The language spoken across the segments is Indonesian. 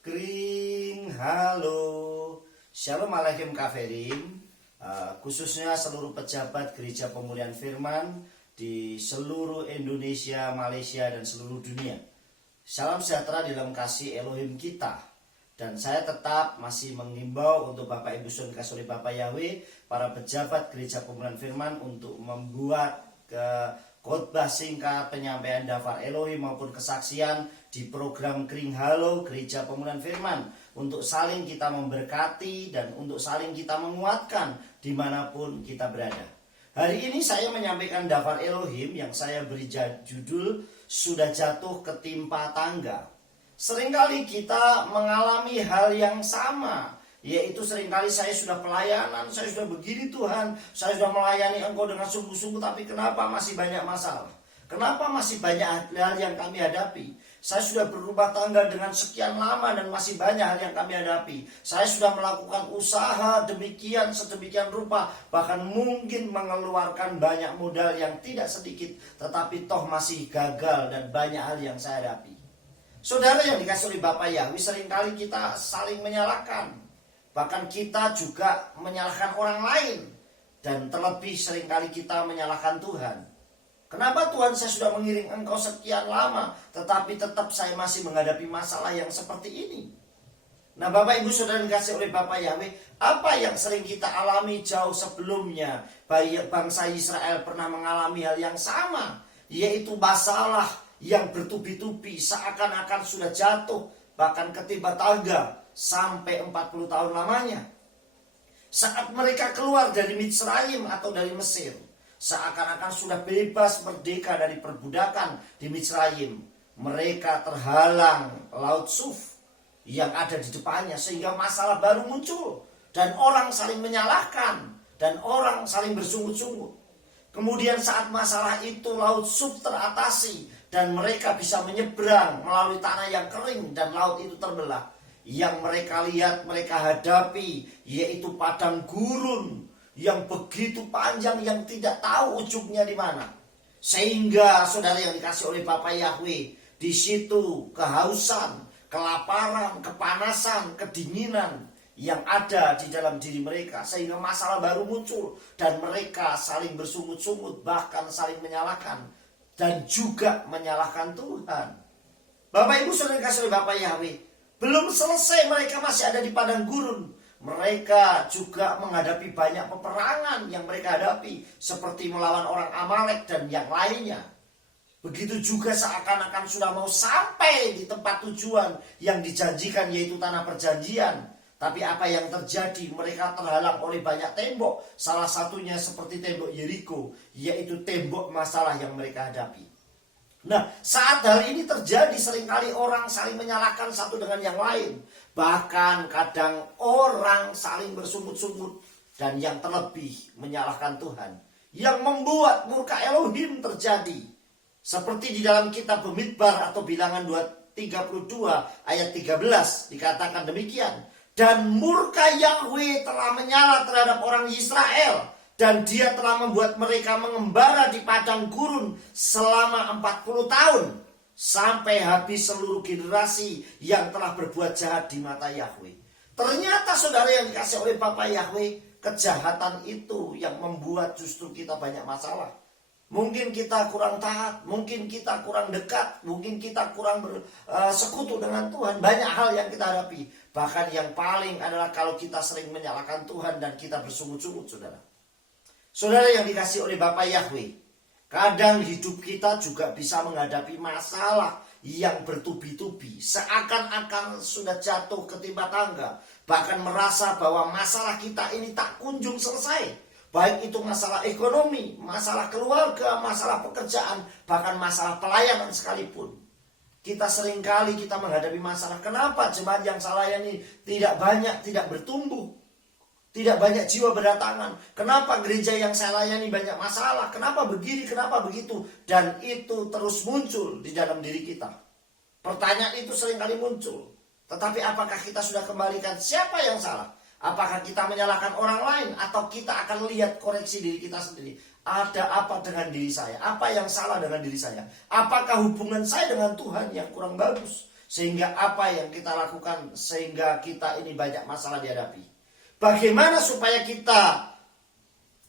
Kring, halo, Shalom Aleichem Kaverim, khususnya seluruh pejabat Gereja Pemulihan Firman di seluruh Indonesia, Malaysia, dan seluruh dunia. Salam sejahtera di dalam kasih Elohim kita. Dan saya tetap masih menghimbau untuk Bapak Ibu Saudara dikasih oleh Bapak Yahweh, para pejabat Gereja Pemulihan Firman untuk membuat khotbah singkat, penyampaian daftar Elohim maupun kesaksian di program Kring Halo Gereja Pemulihan Firman, untuk saling kita memberkati dan untuk saling kita menguatkan dimanapun kita berada. Hari ini saya menyampaikan daftar Elohim yang saya beri judul Sudah Jatuh Ketimpa Tangga. Seringkali kita mengalami hal yang sama, yaitu seringkali saya sudah pelayanan, saya sudah begini Tuhan, saya sudah melayani Engkau dengan sungguh-sungguh, tapi kenapa masih banyak masalah? Kenapa masih banyak hal yang kami hadapi? Saya sudah berumah tangga dengan sekian lama dan masih banyak hal yang kami hadapi. Saya sudah melakukan usaha demikian sedemikian rupa, bahkan mungkin mengeluarkan banyak modal yang tidak sedikit, tetapi toh masih gagal dan banyak hal yang saya hadapi. Saudara yang dikasih oleh Bapak Yahweh, seringkali kita saling menyalahkan. Bahkan kita juga menyalahkan orang lain. Dan terlebih seringkali kita menyalahkan Tuhan. Kenapa Tuhan, saya sudah mengiring Engkau sekian lama, tetapi tetap saya masih menghadapi masalah yang seperti ini? Nah, Bapak Ibu Saudara dikasih oleh Bapak Yahweh, apa yang sering kita alami jauh sebelumnya? Bangsa Israel pernah mengalami hal yang sama, yaitu masalah yang bertubi-tubi, seakan-akan sudah jatuh, bahkan ketimpa tangga sampai 40 tahun lamanya. Saat mereka keluar dari Mitsraim atau dari Mesir, seakan-akan sudah bebas merdeka dari perbudakan di Mitsraim, mereka terhalang Laut Suf yang ada di depannya, sehingga masalah baru muncul dan orang saling menyalahkan dan orang saling bersungut-sungut. Kemudian saat masalah itu Laut Suf teratasi dan mereka bisa menyeberang melalui tanah yang kering dan laut itu terbelah. Yang mereka lihat, mereka hadapi, yaitu padang gurun yang begitu panjang yang tidak tahu ujungnya di mana. Sehingga saudara yang dikasih oleh Bapak Yahweh, di situ kehausan, kelaparan, kepanasan, kedinginan yang ada di dalam diri mereka, sehingga masalah baru muncul dan mereka saling bersungut-sungut, bahkan saling menyalahkan dan juga menyalahkan Tuhan. Bapak Ibu Saudara dikasih oleh Bapak Yahweh, belum selesai mereka masih ada di padang gurun. Mereka juga menghadapi banyak peperangan yang mereka hadapi, seperti melawan orang Amalek dan yang lainnya. Begitu juga seakan-akan sudah mau sampai di tempat tujuan yang dijanjikan, yaitu tanah perjanjian. Tapi apa yang terjadi? Mereka terhalang oleh banyak tembok. Salah satunya seperti tembok Yeriko, yaitu tembok masalah yang mereka hadapi. Nah, saat hal ini terjadi, seringkali orang saling menyalahkan satu dengan yang lain. Bahkan kadang orang saling bersungut-sungut dan yang terlebih menyalahkan Tuhan, yang membuat murka Elohim terjadi. Seperti di dalam kitab Bemidbar atau Bilangan 32 ayat 13 dikatakan demikian. Dan murka Yahweh telah menyala terhadap orang Israel, dan dia telah membuat mereka mengembara di padang gurun selama 40 tahun, sampai habis seluruh generasi yang telah berbuat jahat di mata Yahweh. Ternyata saudara yang dikasih oleh Bapak Yahweh, kejahatan itu yang membuat justru kita banyak masalah. Mungkin kita kurang taat, mungkin kita kurang dekat, mungkin kita kurang bersekutu dengan Tuhan. Banyak hal yang kita hadapi. Bahkan yang paling adalah kalau kita sering menyalahkan Tuhan dan kita bersungut-sungut, saudara. Saudara yang dikasih oleh Bapak Yahweh, kadang hidup kita juga bisa menghadapi masalah yang bertubi-tubi, seakan-akan sudah jatuh ketimpa tangga, bahkan merasa bahwa masalah kita ini tak kunjung selesai. Baik itu masalah ekonomi, masalah keluarga, masalah pekerjaan, bahkan masalah pelayanan sekalipun. Kita seringkali kita menghadapi masalah. Kenapa jemaat yang saya layani tidak banyak, tidak bertumbuh, tidak banyak jiwa berdatangan? Kenapa gereja yang saya layani banyak masalah? Kenapa begini, kenapa begitu? Dan itu terus muncul di dalam diri kita. Pertanyaan itu seringkali muncul. Tetapi apakah kita sudah kembalikan siapa yang salah? Apakah kita menyalahkan orang lain, atau kita akan lihat koreksi diri kita sendiri? Ada apa dengan diri saya? Apa yang salah dengan diri saya? Apakah hubungan saya dengan Tuhan yang kurang bagus? Sehingga apa yang kita lakukan sehingga kita ini banyak masalah dihadapi. Bagaimana supaya kita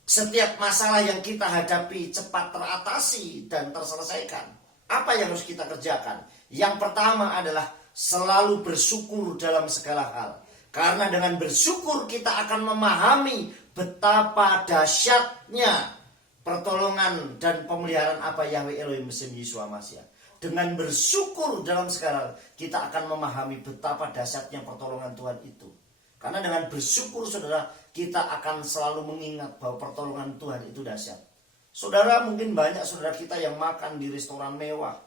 setiap masalah yang kita hadapi cepat teratasi dan terselesaikan? Apa yang harus kita kerjakan? Yang pertama adalah selalu bersyukur dalam segala hal. Karena dengan bersyukur kita akan memahami betapa dahsyatnya pertolongan dan pemeliharaan apa Yahweh Elohim beserta Yeshua Mashiach. Dengan bersyukur dalam segala hal, kita akan memahami betapa dahsyatnya pertolongan Tuhan itu. Karena dengan bersyukur, saudara, kita akan selalu mengingat bahwa pertolongan Tuhan itu dahsyat. Saudara, mungkin banyak saudara kita yang makan di restoran mewah.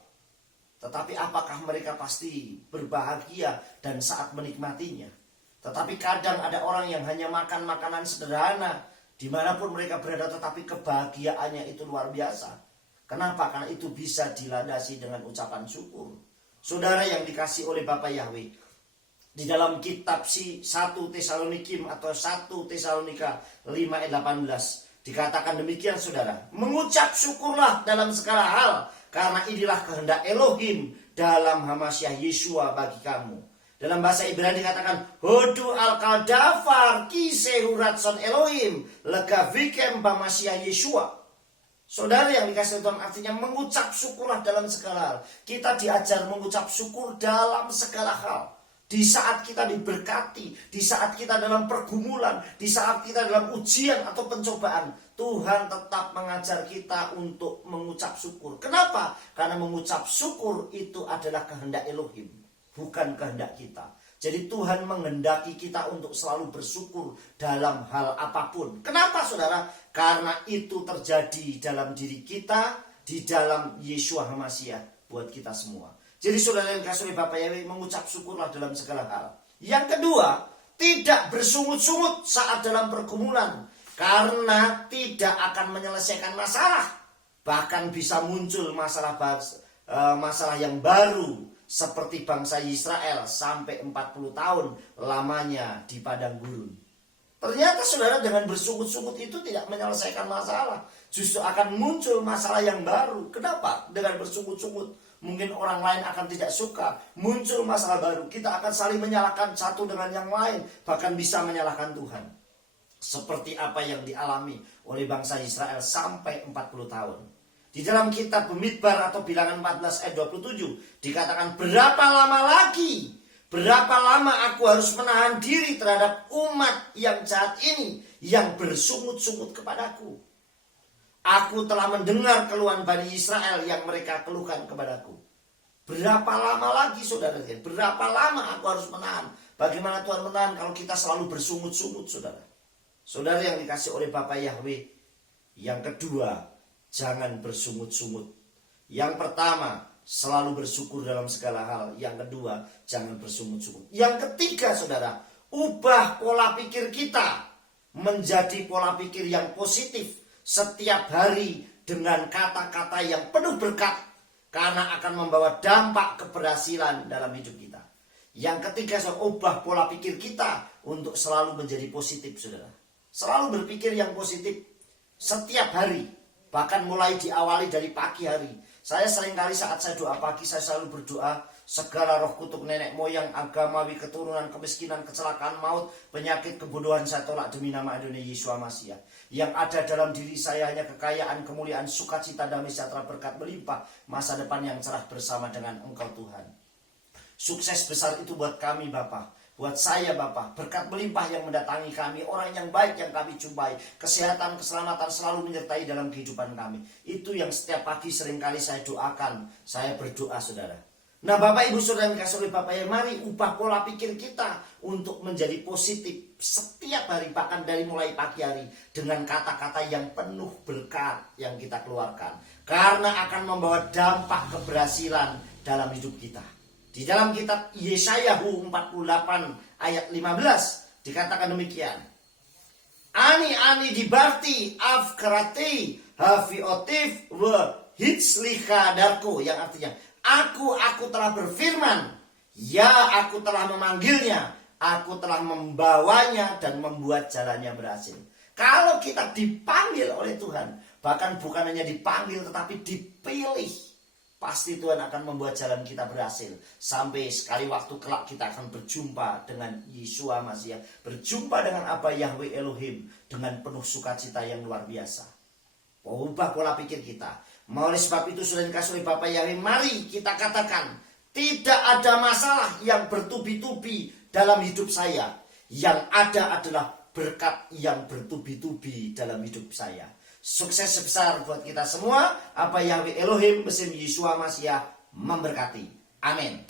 Tetapi apakah mereka pasti berbahagia dan saat menikmatinya? Tetapi kadang ada orang yang hanya makan makanan sederhana, dimanapun mereka berada, tetapi kebahagiaannya itu luar biasa. Kenapa? Karena itu bisa dilandasi dengan ucapan syukur. Saudara yang dikasih oleh Bapa Yahweh, di dalam kitab 1 Tesalonikim atau 1 Tesalonika 5 ayat 18 dikatakan demikian, saudara. Mengucap syukurlah dalam segala hal, karena inilah kehendak Elohim dalam Hamashiach Yeshua bagi kamu. Dalam bahasa Ibrani dikatakan Hodu al-Kadafar kisehu ratson Elohim legavikem Hamashiach Yeshua. Saudara yang dikasih Tuhan, artinya mengucap syukurlah dalam segala hal. Kita diajar mengucap syukur dalam segala hal. Di saat kita diberkati, di saat kita dalam pergumulan, di saat kita dalam ujian atau pencobaan, Tuhan tetap mengajar kita untuk mengucap syukur. Kenapa? Karena mengucap syukur itu adalah kehendak Elohim, bukan kehendak kita. Jadi Tuhan menghendaki kita untuk selalu bersyukur dalam hal apapun. Kenapa, saudara? Karena itu terjadi dalam diri kita, di dalam Yeshua Hamashiach buat kita semua. Jadi saudara yang dikasihi oleh Bapa Yahweh, mengucap syukurlah dalam segala hal. Yang kedua, tidak bersungut-sungut saat dalam pergumulan, karena tidak akan menyelesaikan masalah. Bahkan bisa muncul masalah yang baru, seperti bangsa Israel sampai 40 tahun lamanya di padang gurun. Ternyata saudara, dengan bersungut-sungut itu tidak menyelesaikan masalah, justru akan muncul masalah yang baru. Kenapa? Dengan bersungut-sungut mungkin orang lain akan tidak suka, muncul masalah baru, kita akan saling menyalahkan satu dengan yang lain, bahkan bisa menyalahkan Tuhan. Seperti apa yang dialami oleh bangsa Israel sampai 40 tahun. Di dalam kitab Bemidbar atau Bilangan 14 ayat 27 dikatakan, berapa lama aku harus menahan diri terhadap umat yang jahat ini, yang bersungut-sungut kepadaku. Aku telah mendengar keluhan Bani Israel yang mereka keluhkan kepadaku. Berapa lama lagi, saudara? Berapa lama aku harus menahan? Bagaimana Tuhan menahan kalau kita selalu bersungut-sungut, saudara? Saudara yang dikasih oleh Bapa Yahweh, yang kedua, jangan bersungut-sungut. Yang pertama, selalu bersyukur dalam segala hal. Yang kedua, jangan bersungut-sungut. Yang ketiga, saudara, ubah pola pikir kita menjadi pola pikir yang positif setiap hari dengan kata-kata yang penuh berkat, karena akan membawa dampak keberhasilan dalam hidup kita. Yang ketiga, saudara, ubah pola pikir kita untuk selalu menjadi positif, saudara. Selalu berpikir yang positif setiap hari. Bahkan mulai diawali dari pagi hari. Saya seringkali saat saya doa pagi, saya selalu berdoa, segala roh kutuk nenek moyang, agamawi, keturunan, kemiskinan, kecelakaan, maut, penyakit, kebodohan, saya tolak demi nama Adonai Yeshua Mashiach. Yang ada dalam diri saya hanya kekayaan, kemuliaan, sukacita, damai sejahtera, berkat melimpah, masa depan yang cerah bersama dengan Engkau Tuhan. Sukses besar itu buat kami, Bapa. Buat saya, Bapa, berkat melimpah yang mendatangi kami, orang yang baik yang kami jumpai, kesehatan, keselamatan selalu menyertai dalam kehidupan kami. Itu yang setiap pagi seringkali saya doakan, saya berdoa, saudara. Nah, Bapak Ibu Saudara yang dikasihi oleh Bapa ya, mari ubah pola pikir kita untuk menjadi positif setiap hari, bahkan dari mulai pagi hari, dengan kata-kata yang penuh berkat yang kita keluarkan, karena akan membawa dampak keberhasilan dalam hidup kita. Di dalam kitab Yeshayahu 48 ayat 15 dikatakan demikian. Ani dibarti afkarati hafiotif wa hitsliha darku, yang artinya aku telah berfirman, ya aku telah memanggilnya, aku telah membawanya dan membuat jalannya berhasil. Kalau kita dipanggil oleh Tuhan, bahkan bukan hanya dipanggil tetapi dipilih, pasti Tuhan akan membuat jalan kita berhasil. Sampai sekali waktu kelak kita akan berjumpa dengan Yeshua Mashiach, berjumpa dengan Abba Yahweh Elohim dengan penuh sukacita yang luar biasa. Ubah pola pikir kita. Oleh sebab itu sudah dikasih oleh Bapa Yahweh, mari kita katakan, tidak ada masalah yang bertubi-tubi dalam hidup saya. Yang ada adalah berkat yang bertubi-tubi dalam hidup saya. Sukses besar buat kita semua. Abba Yahweh Elohim, mesin Yeshua Mashiach memberkati. Amin.